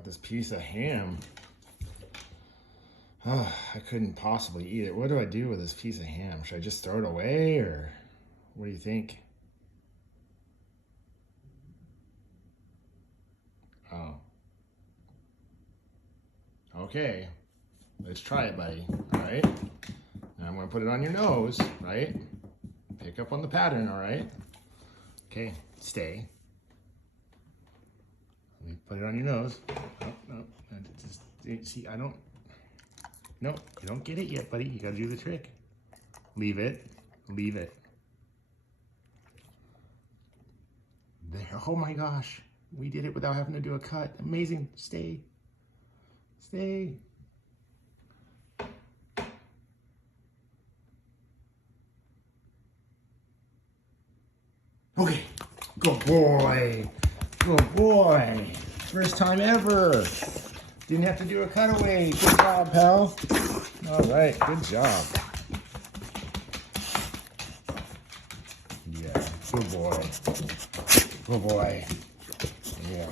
Got this piece of ham. Oh, I couldn't possibly eat it. What do I do with this piece of ham? Should I just throw it away, or what do you think? Oh. Okay. Let's try it, buddy. All right. Now I'm going to put it on your nose, right? Pick up on the pattern, all right? Okay, stay. Let me put it on your nose. Oh, no. See, I don't... No, you don't get it yet, buddy. You got to do the trick. Leave it. Leave it. There. Oh my gosh. We did it without having to do a cut. Amazing. Stay. Stay. Okay. Good boy. Good boy. First time ever. Didn't have to do a cutaway. Good job, pal. All right. Good job. Yeah. Good boy. Good boy. Yeah.